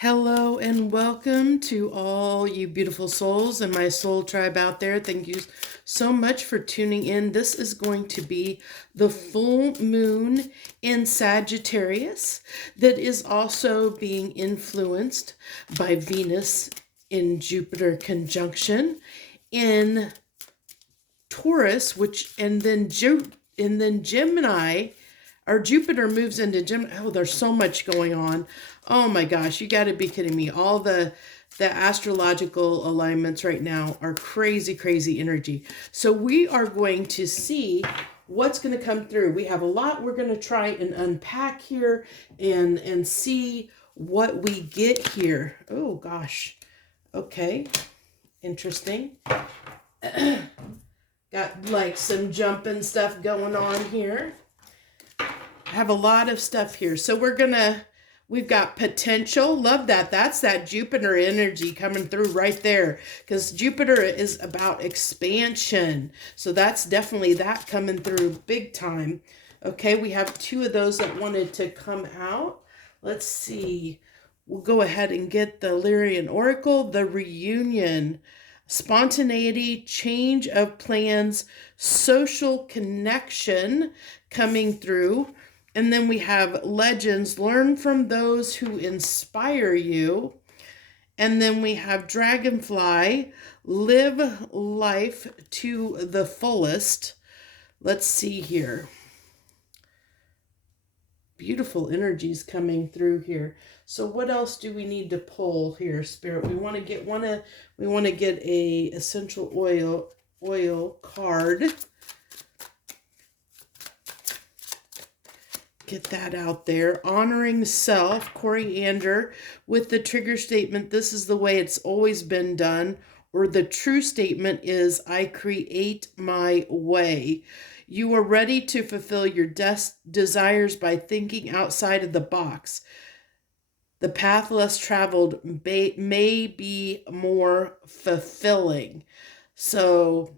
Hello and welcome to all you beautiful souls and my soul tribe out there. Thank you so much for tuning in. This is going to be the full moon in Sagittarius that is also being influenced by Venus in Jupiter conjunction in Taurus, and then Gemini. Our Jupiter moves into Gemini. Oh, there's so much going on. Oh my gosh, you got to be kidding me. All the astrological alignments right now are crazy, crazy energy. So we are going to see what's going to come through. We have a lot we're going to try and unpack here and see what we get here. Oh gosh. Okay. Interesting. Got like some jumping stuff going on here. I have a lot of stuff here. So we've got potential. Love that. That's that Jupiter energy coming through right there, because Jupiter is about expansion. So that's definitely that coming through big time. Okay, we have two of those that wanted to come out. Let's see. We'll go ahead and get the Lyrian Oracle, the reunion, spontaneity, change of plans, social connection coming through. And then we have legends, learn from those who inspire you. And then we have dragonfly, live life to the fullest. Let's see here. Beautiful energies coming through here. So what else do we need to pull here, Spirit? We want to get a essential oil card. Get that out there. Honoring self, coriander, with the trigger statement, this is the way it's always been done, or the true statement is, I create my way. You are ready to fulfill your desires by thinking outside of the box. The path less traveled may be more fulfilling. So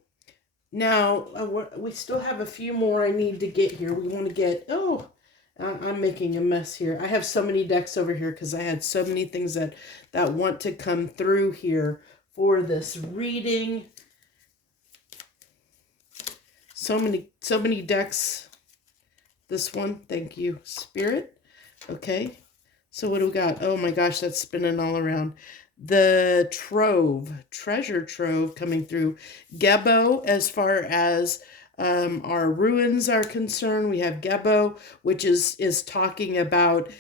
now we still have a few more I need to get here. We want to get, I'm making a mess here. I have so many decks over here because I had so many things that want to come through here for this reading. So many decks. This one, thank you, Spirit. Okay, so what do we got? Oh my gosh, that's spinning all around. The treasure trove coming through. Gebo, as far as our ruins are concerned, we have Gebo, which is talking about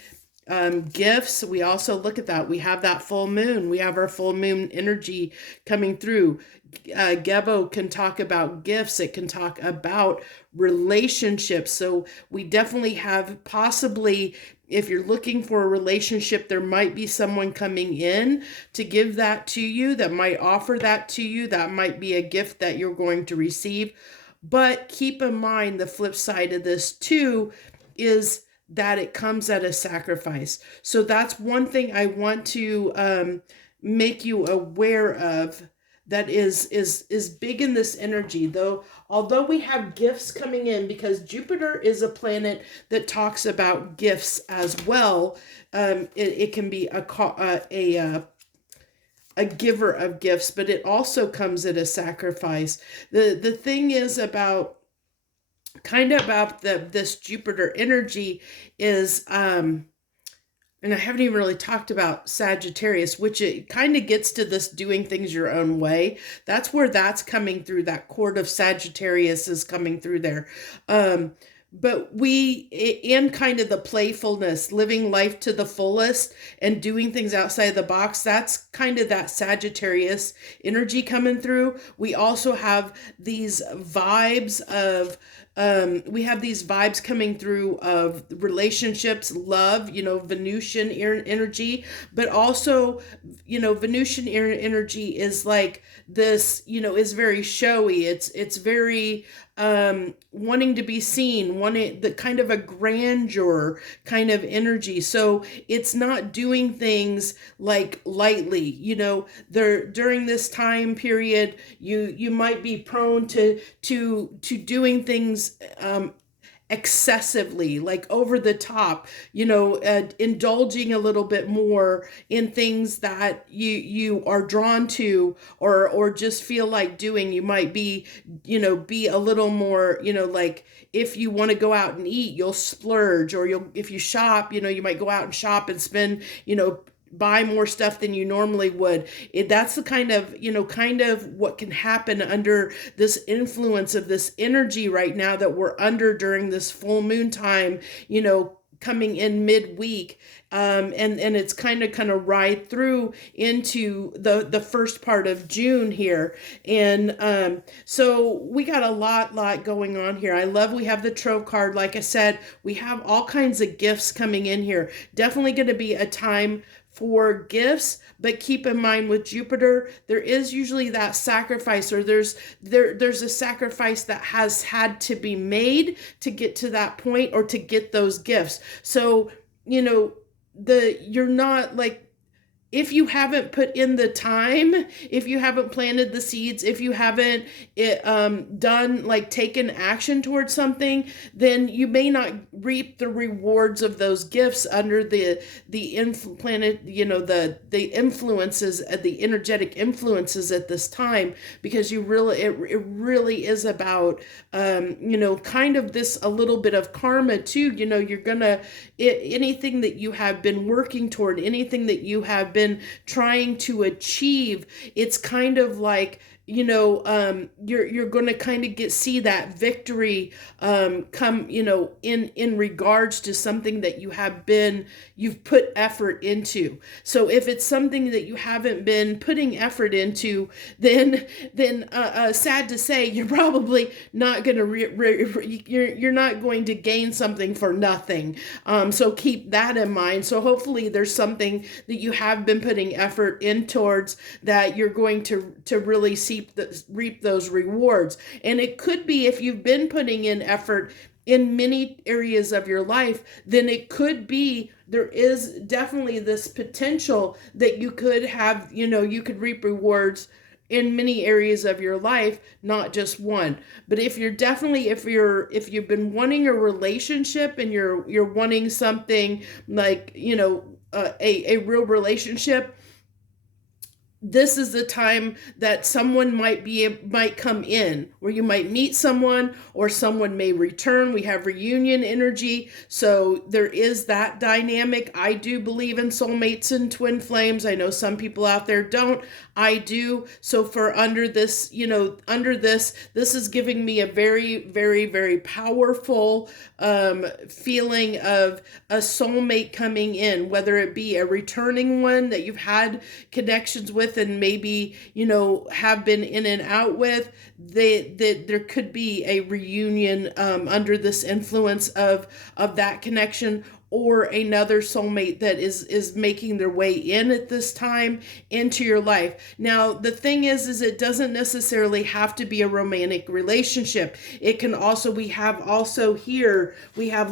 gifts. We also look at that. We have that full moon. We have our full moon energy coming through. Gebo can talk about gifts. It can talk about relationships. So we definitely have, possibly, if you're looking for a relationship, there might be someone coming in to give that to you, that might offer that to you. That might be a gift that you're going to receive. But keep in mind, the flip side of this too is that it comes at a sacrifice. So that's one thing I want to make you aware of, that is big in this energy. Though, although we have gifts coming in, because Jupiter is a planet that talks about gifts as well. It can be a giver of gifts, but it also comes at a sacrifice. The thing is about this Jupiter energy is, and I haven't even really talked about Sagittarius, which it kind of gets to this doing things your own way. That's where that's coming through. That chord of Sagittarius is coming through there. But and kind of the playfulness, living life to the fullest and doing things outside the box, that's kind of that Sagittarius energy coming through. We also have these vibes coming through of relationships, love, Venusian energy, but also, Venusian energy is like this, is very showy. It's very wanting to be seen, wanting the kind of a grandeur kind of energy. So it's not doing things like lightly, during this time period, you might be prone to doing things excessively, like over the top, indulging a little bit more in things that you are drawn to, or just feel like doing. You might be a little more, like if you want to go out and eat, you'll splurge, or if you shop, you might go out and shop and spend, buy more stuff than you normally would. That's the kind of what can happen under this influence of this energy right now that we're under during this full moon time, coming in midweek. And it's kind of ride through into the first part of June here. And so we got a lot going on here. I love we have the Trove card. Like I said, we have all kinds of gifts coming in here. Definitely going to be a time for gifts, but keep in mind with Jupiter, there is usually that sacrifice, or there's a sacrifice that has had to be made to get to that point, or to get those gifts. So, you're not like, if you haven't put in the time, if you haven't planted the seeds, if you haven't done, like, taken action towards something, then you may not reap the rewards of those gifts under the planet, the influences, the energetic influences at this time, because it really is about kind of this a little bit of karma too. You're gonna, anything that you have been working toward, anything that you have been trying to achieve, it's kind of like, you're going to kind of see that victory come, in regards to something that you've put effort into. So if it's something that you haven't been putting effort into, then sad to say, you're probably not going to you're not going to gain something for nothing. So keep that in mind. So hopefully there's something that you have been putting effort in towards, that you're going to really reap those rewards. And it could be, if you've been putting in effort in many areas of your life, then it could be, there is definitely this potential that you could have, you could reap rewards in many areas of your life, not just one. But if you've been wanting a relationship, and you're wanting something like, a real relationship, this is the time that someone might come in, where you might meet someone, or someone may return. We have reunion energy, so there is that dynamic. I do believe in soulmates and twin flames. I know some people out there don't. I do. So for under this, this is giving me a very, very, very powerful feeling of a soulmate coming in, whether it be a returning one that you've had connections with, and maybe have been in and out with. There could be a reunion under this influence of that connection, or another soulmate that is making their way in at this time into your life. Now, the thing is it doesn't necessarily have to be a romantic relationship. It can also, we have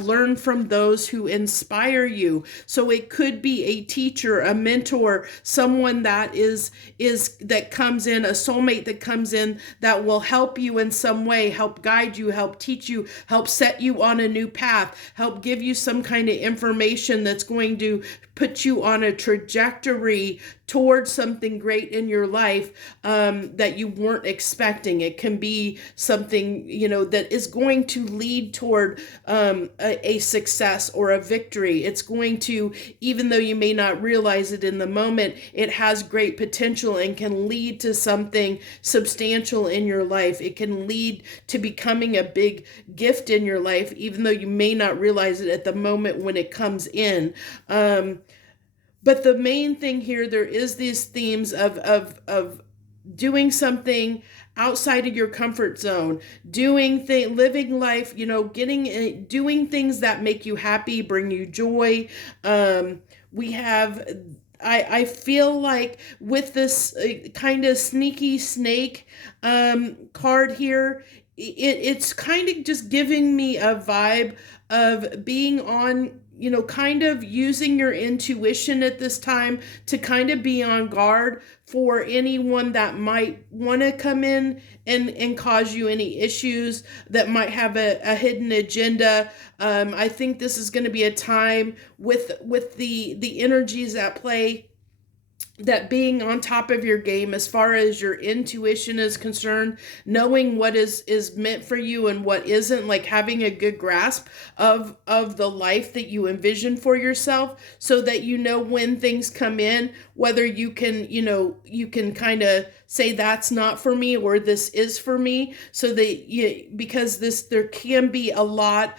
learned from those who inspire you. So it could be a teacher, a mentor, someone that that comes in, a soulmate that comes in, that will help you in some way, help guide you, help teach you, help set you on a new path, help give you some kind of information that's going to put you on a trajectory towards something great in your life that you weren't expecting. It can be something, that is going to lead toward a success or a victory. It's going to, even though you may not realize it in the moment, it has great potential and can lead to something substantial in your life. It can lead to becoming a big gift in your life, even though you may not realize it at the moment when it comes in. But the main thing here, there is these themes of doing something outside of your comfort zone, living life, doing things that make you happy, bring you joy. We have, I feel like with this kind of sneaky snake card here, it's kind of just giving me a vibe of being on kind of using your intuition at this time to kind of be on guard for anyone that might want to come in and cause you any issues, that might have a hidden agenda. I think this is going to be a time with the energies at play, that being on top of your game as far as your intuition is concerned, knowing what is meant for you and what isn't, like having a good grasp of the life that you envision for yourself, so that when things come in, whether you can kind of say that's not for me or this is for me, so that because there can be a lot,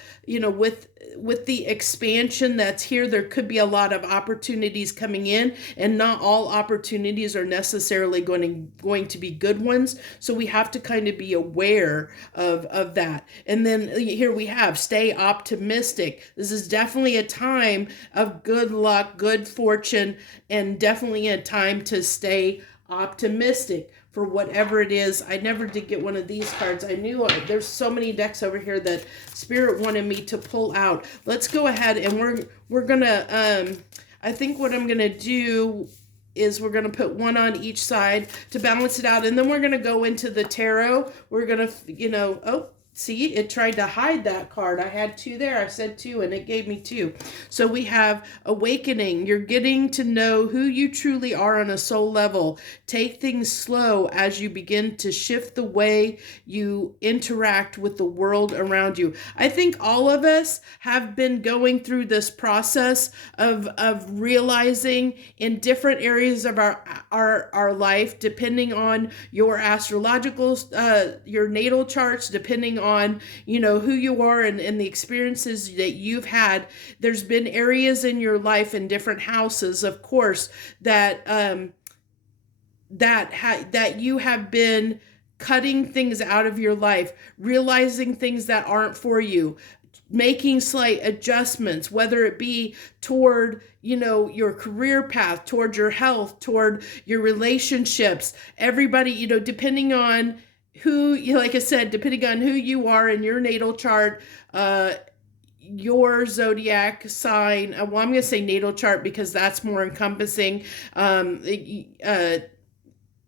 with the expansion that's here, there could be a lot of opportunities coming in, and not all opportunities are necessarily going to be good ones. So we have to kind of be aware of that. And then here we have stay optimistic. This is definitely a time of good luck, good fortune, and definitely a time to stay optimistic for whatever it is. I never did get one of these cards. I knew there's so many decks over here that Spirit wanted me to pull out. Let's go ahead and we're gonna I think what I'm gonna do is we're gonna put one on each side to balance it out, and then we're gonna go into the tarot. We're gonna oh, see, it tried to hide that card. I had two there. I said two, and it gave me two. So we have awakening. You're getting to know who you truly are on a soul level. Take things slow as you begin to shift the way you interact with the world around you. I think all of us have been going through this process of realizing in different areas of our life, depending on your astrological, your natal charts, depending on who you are and the experiences that you've had. There's been areas in your life in different houses, of course, that that you have been cutting things out of your life, realizing things that aren't for you, making slight adjustments, whether it be toward your career path, toward your health, toward your relationships. Everybody, depending on who, like I said, depending on who you are in your natal chart, your zodiac sign. Well, I'm going to say natal chart because that's more encompassing.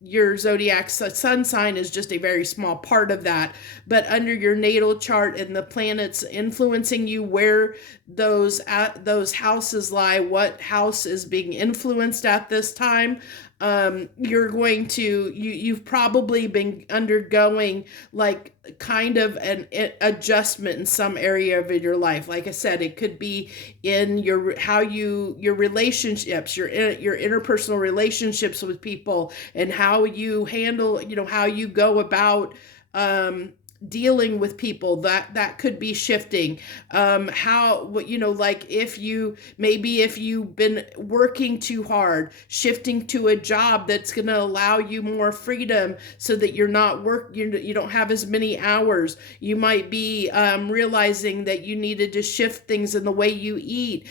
Your zodiac sun sign is just a very small part of that, but under your natal chart and the planets influencing you, where those houses lie, what house is being influenced at this time, you've probably been undergoing like kind of an adjustment in some area of your life. Like I said, it could be in your relationships, your interpersonal relationships with people, and how you handle, how you go about dealing with people. That could be shifting. Like if you've been working too hard, shifting to a job that's going to allow you more freedom, so that you don't have as many hours. You might be realizing that you needed to shift things in the way you eat.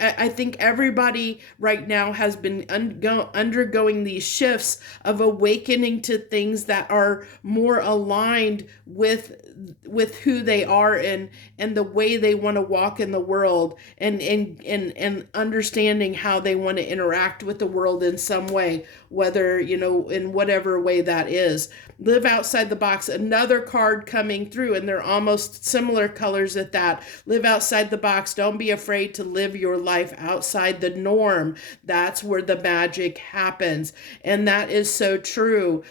I think everybody right now has been undergoing these shifts of awakening to things that are more aligned with who they are and the way they want to walk in the world, and understanding how they want to interact with the world in some way, whether in whatever way that is. Live outside the box, another card coming through, and they're almost similar colors at that. Live outside the box. Don't be afraid to live your life outside the norm. That's where the magic happens, and that is so true.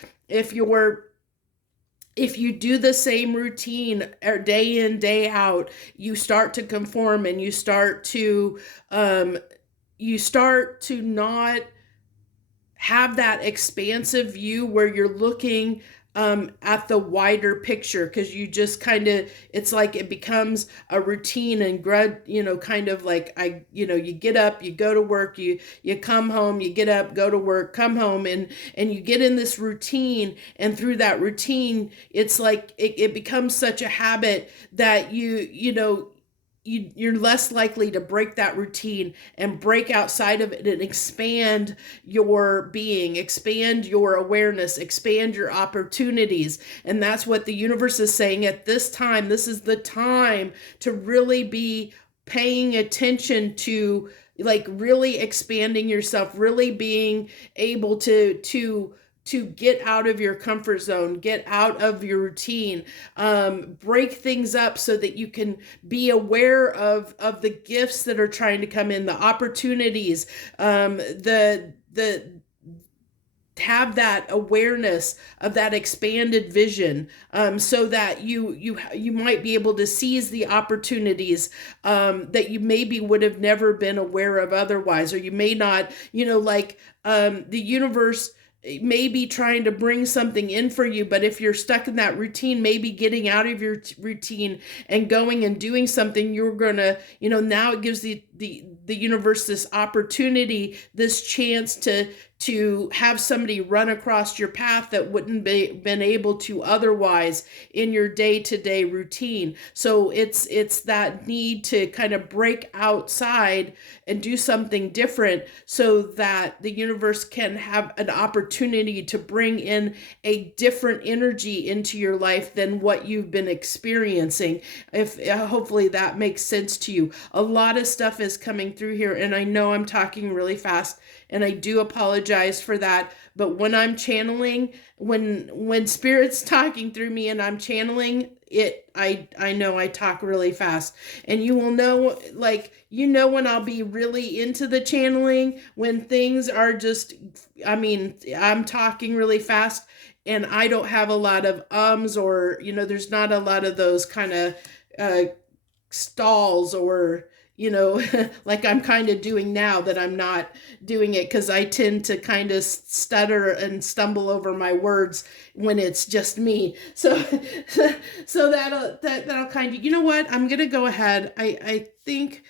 If you do the same routine day in, day out, you start to conform, and you start to not have that expansive view where you're looking at the wider picture, because you just it's like it becomes a routine and kind of like you get up, you go to work, you come home, you get up, go to work, come home, and you get in this routine, and through that routine, it's like it becomes such a habit that you're less likely to break that routine and break outside of it and expand your being, expand your awareness, expand your opportunities. And that's what the universe is saying at this time. This is the time to really be paying attention to, like, really expanding yourself, really being able to get out of your comfort zone, get out of your routine, break things up so that you can be aware of the gifts that are trying to come in, the opportunities, the have that awareness of that expanded vision, so that you might be able to seize the opportunities that you maybe would have never been aware of otherwise, or you may not, like, the universe may be trying to bring something in for you, but if you're stuck in that routine, maybe getting out of your routine and going and doing something, you're gonna, now it gives the universe this opportunity, this chance to have somebody run across your path that wouldn't be been able to otherwise in your day-to-day routine. So it's that need to kind of break outside and do something different so that the universe can have an opportunity to bring in a different energy into your life than what you've been experiencing. If hopefully that makes sense to you. A lot of stuff is coming through here, and I know I'm talking really fast, and I do apologize for that. But when I'm channeling, when spirit's talking through me and I'm channeling it, I know I talk really fast. And you will know, like, when I'll be really into the channeling, when things are just, I'm talking really fast and I don't have a lot of ums, or there's not a lot of those kind of stalls, or like I'm kind of doing now, that I'm not doing it because I tend to kind of stutter and stumble over my words when it's just me. So so that'll kind of, what, I'm gonna go ahead. I think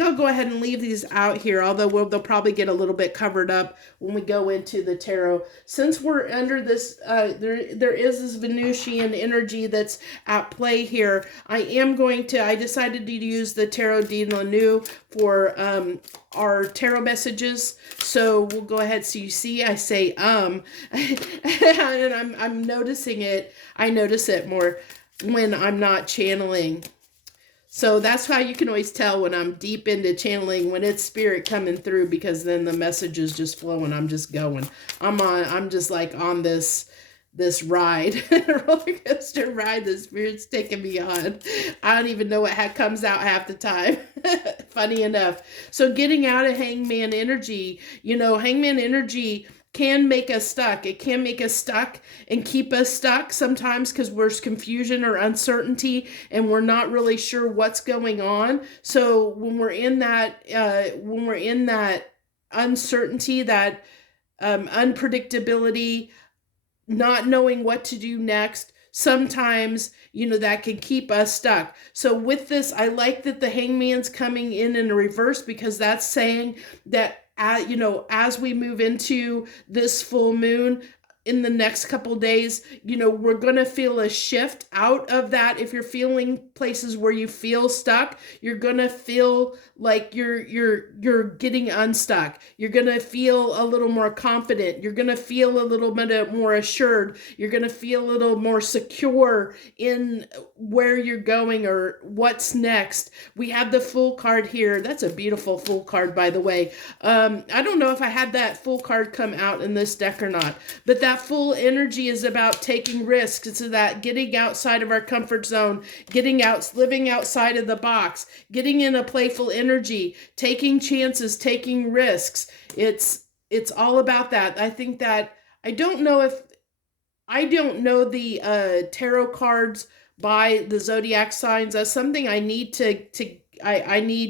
I'll go ahead and leave these out here, although they'll probably get a little bit covered up when we go into the tarot. Since we're under this, there is this Venusian energy that's at play here. I decided to use the Tarot de la New for our tarot messages. So we'll go ahead. So you see, I say and I'm noticing it. I notice it more when I'm not channeling. So that's how you can always tell when I'm deep into channeling, when it's spirit coming through, because then the message is just flowing. I'm just going. I'm just like on this ride, roller coaster ride the spirit's taking me on. I don't even know what comes out half the time. Funny enough. So getting out of hangman energy, hangman energy can make us stuck. It can make us stuck and keep us stuck sometimes because there's confusion or uncertainty and we're not really sure what's going on. So when we're in that uncertainty, that unpredictability, not knowing what to do next, sometimes, that can keep us stuck. So with this, I like that the hangman's coming in a reverse, because that's saying that, as we move into this full moon in the next couple days, we're going to feel a shift out of that. If you're feeling places where you feel stuck, you're going to feel like you're getting unstuck. You're going to feel a little more confident. You're going to feel a little bit more assured. You're going to feel a little more secure in where you're going or what's next. We have the Fool card here. That's a beautiful Fool card, by the way. I don't know if I had that Fool card come out in this deck or not, but that Fool energy is about taking risks. It's that getting outside of our comfort zone, living outside of the box, getting in a playful energy, taking chances, taking risks. It's all about that. I think that I don't know the tarot cards by the zodiac signs. That's something I need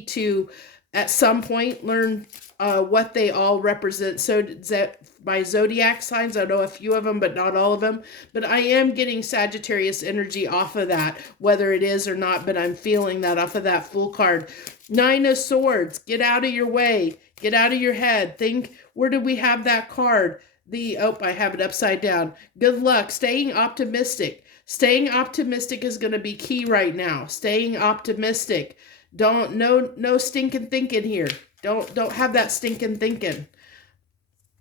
to at some point learn what they all represent. So by zodiac signs, I know a few of them, but not all of them. But I am getting Sagittarius energy off of that, whether it is or not, but I'm feeling that off of that Fool card. Nine of Swords, get out of your way, get out of your head. Think, where did we have that card? I have it upside down. Good luck, staying optimistic. Staying optimistic is going to be key right now. Staying optimistic. No stinking thinking here. Don't have that stinking thinking.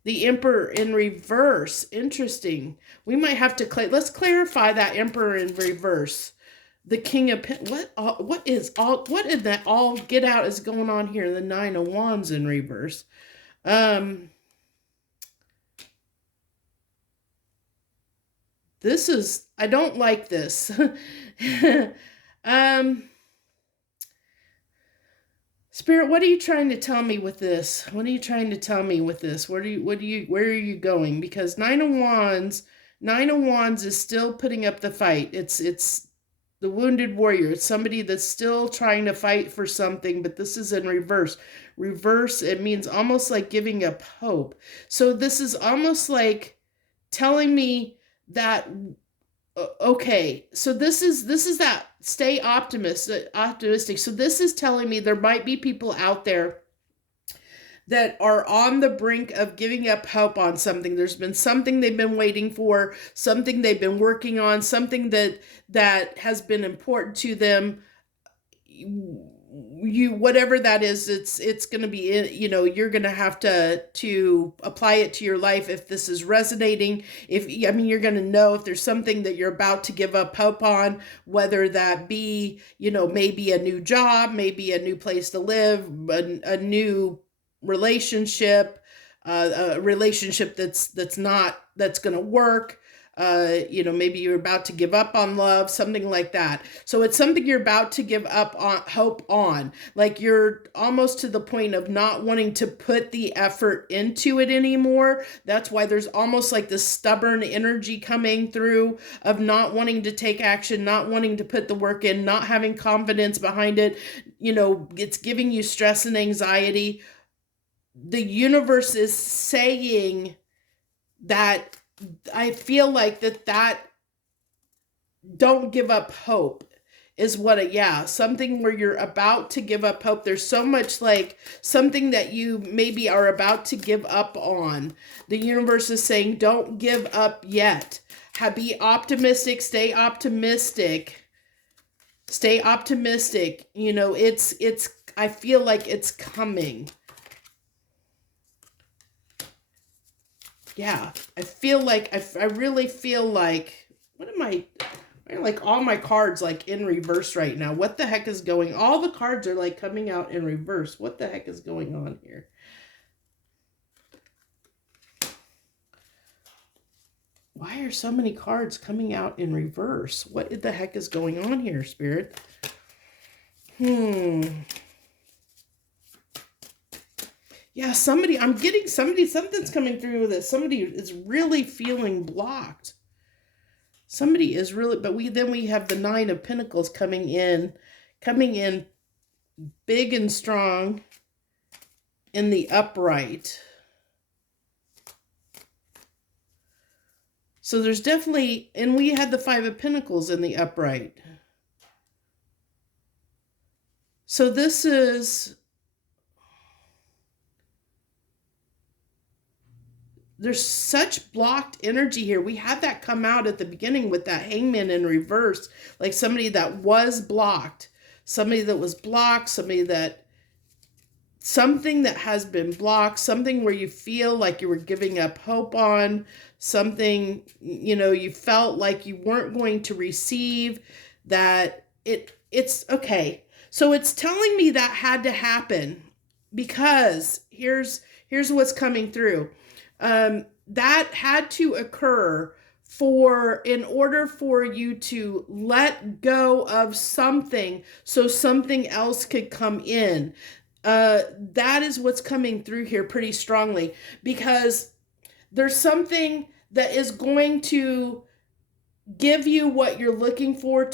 The Emperor in reverse. Interesting. We might have to let's clarify that Emperor in reverse. the King of what in that all get out is going on here? The Nine of Wands in reverse. This is, I don't like this. Spirit, what are you trying to tell me with this? What are you trying to tell me with this? Where are you going? Because Nine of Wands is still putting up the fight. It's the wounded warrior. It's somebody that's still trying to fight for something, but this is in reverse. Reverse, it means almost like giving up hope. So this is almost like telling me that okay, so this is that stay optimistic. So this is telling me there might be people out there that are on the brink of giving up hope on something. There's been something they've been waiting for, something they've been working on, something that has been important to them. You whatever that is, it's going to be, you're going to have to apply it to your life if this is resonating. You're going to know if there's something that you're about to give up hope on, whether that be, maybe a new job, maybe a new place to live, a new relationship, a relationship that's going to work. Maybe you're about to give up on love, something like that. So it's something you're about to give up on hope on. Like you're almost to the point of not wanting to put the effort into it anymore. That's why there's almost like this stubborn energy coming through of not wanting to take action, not wanting to put the work in, not having confidence behind it. It's giving you stress and anxiety. The universe is saying that I feel like that don't give up hope is something where you're about to give up hope. There's so much like something that you maybe are about to give up on. The universe is saying, don't give up yet. Be optimistic, stay optimistic. Stay optimistic. I feel like it's coming. Yeah, I really feel like, like all my cards like in reverse right now. What the heck is going? All the cards are like coming out in reverse. What the heck is going on here? Why are so many cards coming out in reverse? What the heck is going on here, Spirit? Yeah, something's coming through with this. Somebody is really feeling blocked. Somebody is really, but we have the Nine of Pentacles coming in big and strong in the upright. So there's definitely, and we had the Five of Pentacles in the upright. So this is, there's such blocked energy here. We had that come out at the beginning with that Hangman in reverse, like somebody that was blocked, something that has been blocked, something where you feel like you were giving up hope on, something, you felt like you weren't going to receive, that it's okay. So it's telling me that had to happen because here's what's coming through. That had to occur in order for you to let go of something so something else could come in. That is what's coming through here pretty strongly, because there's something that is going to give you what you're looking for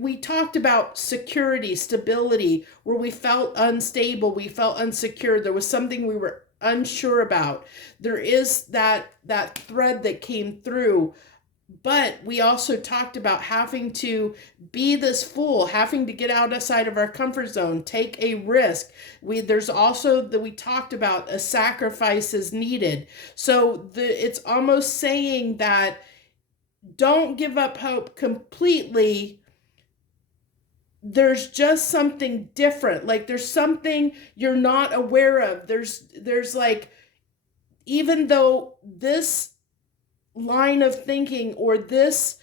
we talked about security, stability, where we felt unstable, we felt unsecure, there was something we were unsure about. There is that thread that came through, but we also talked about having to be this fool, having to get outside of our comfort zone, take a risk. We talked about a sacrifice is needed. So it's almost saying that don't give up hope completely. There's just something different. Like there's something you're not aware of. There's like, even though this line of thinking or this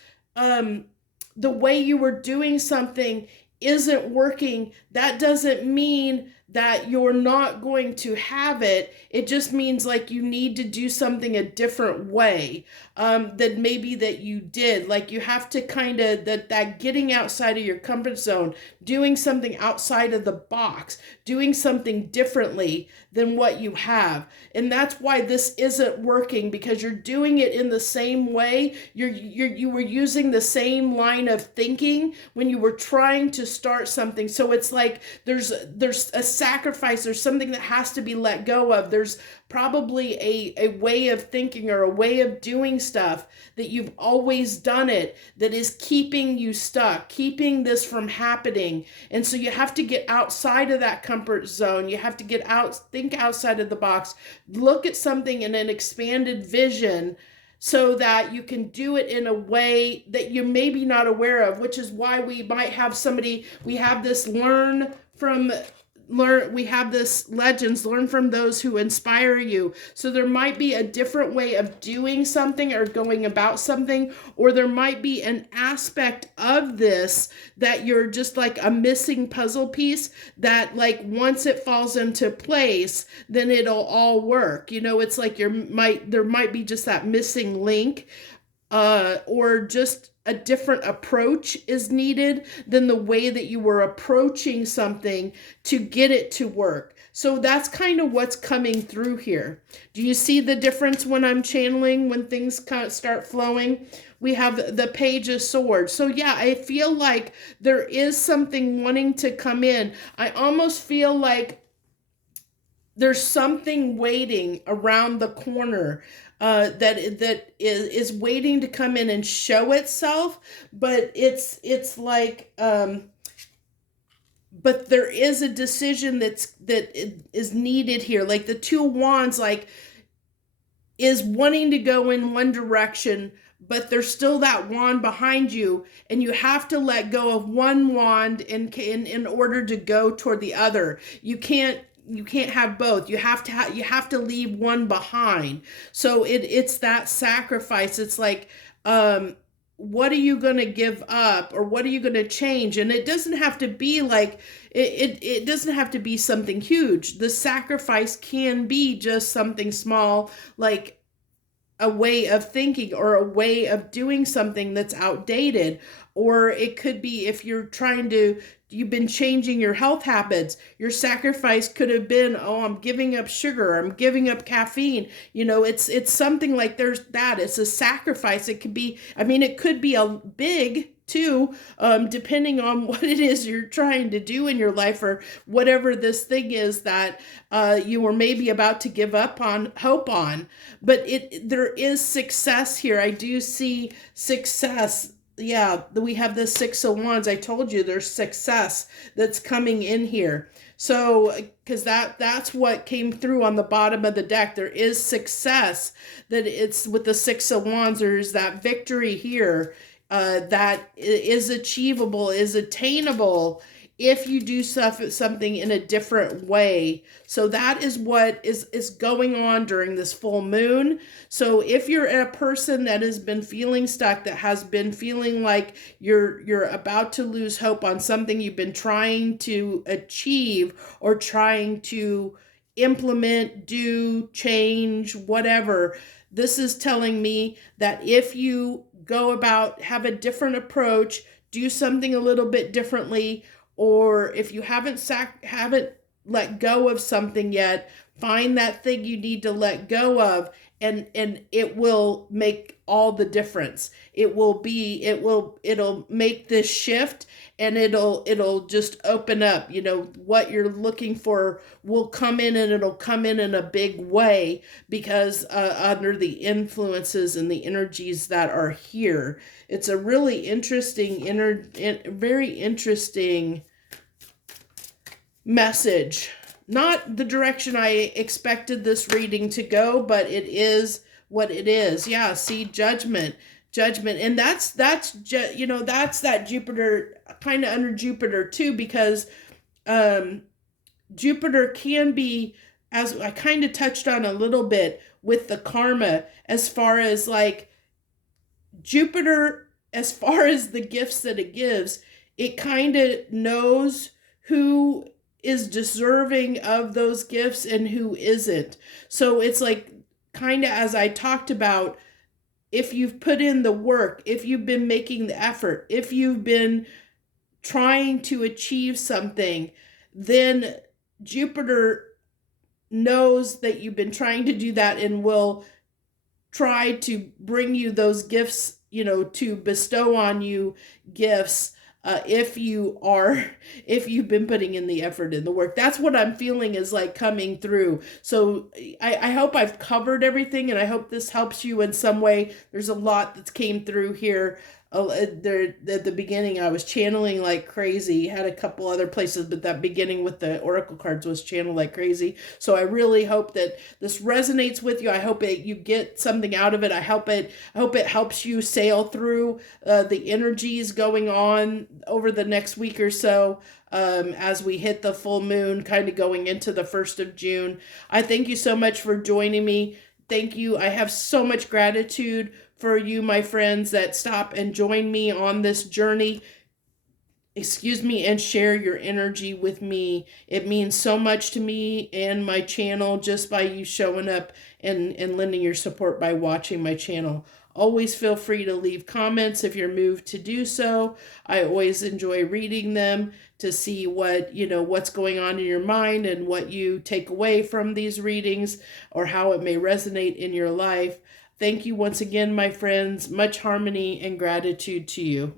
the way you were doing something isn't working, that doesn't mean that you're not going to have it. It just means like you need to do something a different way than maybe that you did. Like you have to kind of, that getting outside of your comfort zone, doing something outside of the box, doing something differently than what you have. And that's why this isn't working, because you're doing it in the same way. You were using the same line of thinking when you were trying to start something. So it's like there's a sacrifice, there's something that has to be let go of. There's probably a way of thinking or a way of doing stuff that you've always done it that is keeping you stuck, keeping this from happening. And so you have to get outside of that comfort zone. You have to get out, think outside of the box, look at something in an expanded vision, so that you can do it in a way that you're maybe not aware of, which is why we might have somebody, we have this we have this legends, learn from those who inspire you. So there might be a different way of doing something or going about something, or there might be an aspect of this that you're just like a missing puzzle piece that like once it falls into place, then it'll all work. You know, it's like there might be just that missing link, or just a different approach is needed than the way that you were approaching something to get it to work. So that's kind of what's coming through here. Do you see the difference when I'm channeling, when things kind of start flowing? We have the Page of Swords. So yeah, I feel like there is something wanting to come in. I almost feel like there's something waiting around the corner that is waiting to come in and show itself, but it's like but there is a decision that is needed here. Like the Two of Wands, like is wanting to go in one direction, but there's still that wand behind you, and you have to let go of one wand in order to go toward the other. You can't have both. You have to leave one behind. So it's that sacrifice. It's like, what are you going to give up, or what are you going to change? And it doesn't have to be like, it doesn't have to be something huge. The sacrifice can be just something small, like a way of thinking or a way of doing something that's outdated. Or it could be if you've been changing your health habits, your sacrifice could have been, oh, I'm giving up sugar, I'm giving up caffeine. You know, it's something like it's a sacrifice. It could be, it could be a big too, depending on what it is you're trying to do in your life, or whatever this thing is that you were maybe about to give up on hope on. But there is success here. I do see success. Yeah, we have the Six of Wands. I told you there's success that's coming in here. So, because that's what came through on the bottom of the deck. There is success, that it's with the Six of Wands. There's that victory here that is achievable, is attainable, if you do something in a different way. So that is what is going on during this full moon. So if you're a person that has been feeling stuck, that has been feeling like you're about to lose hope on something you've been trying to achieve or trying to implement, do, change, whatever, this is telling me that if you go about, have a different approach, do something a little bit differently, or if you haven't let go of something yet, find that thing you need to let go of, and it will make all the difference. It'll make this shift, and it'll just open up. You know, what you're looking for will come in, and it'll come in a big way, because under the influences and the energies that are here. It's a really interesting, very interesting message. Not the direction I expected this reading to go, but it is what it is. Yeah, see, judgment, and that's that Jupiter, kind of under Jupiter too, because Jupiter can be, as I kind of touched on a little bit with the karma, as far as like Jupiter as far as the gifts that it gives, it kind of knows who is deserving of those gifts and who isn't. So it's like, kind of as I talked about, if you've put in the work, if you've been making the effort, if you've been trying to achieve something, then Jupiter knows that you've been trying to do that and will try to bring you those gifts, to bestow on you gifts, if you've been putting in the effort and the work. That's what I'm feeling is like coming through. So I hope I've covered everything, and I hope this helps you in some way. There's a lot that came through here. There at the beginning, I was channeling like crazy. Had a couple other places, but that beginning with the oracle cards was channeled like crazy. So I really hope that this resonates with you. I hope you get something out of it. I hope it helps you sail through the energies going on over the next week or so. As we hit the full moon, kind of going into the 1st of June. I thank you so much for joining me. Thank you. I have so much gratitude for you, my friends, that stop and join me on this journey. And share your energy with me. It means so much to me and my channel just by you showing up and lending your support by watching my channel. Always feel free to leave comments if you're moved to do so. I always enjoy reading them to see what's going on in your mind and what you take away from these readings or how it may resonate in your life. Thank you once again, my friends. Much harmony and gratitude to you.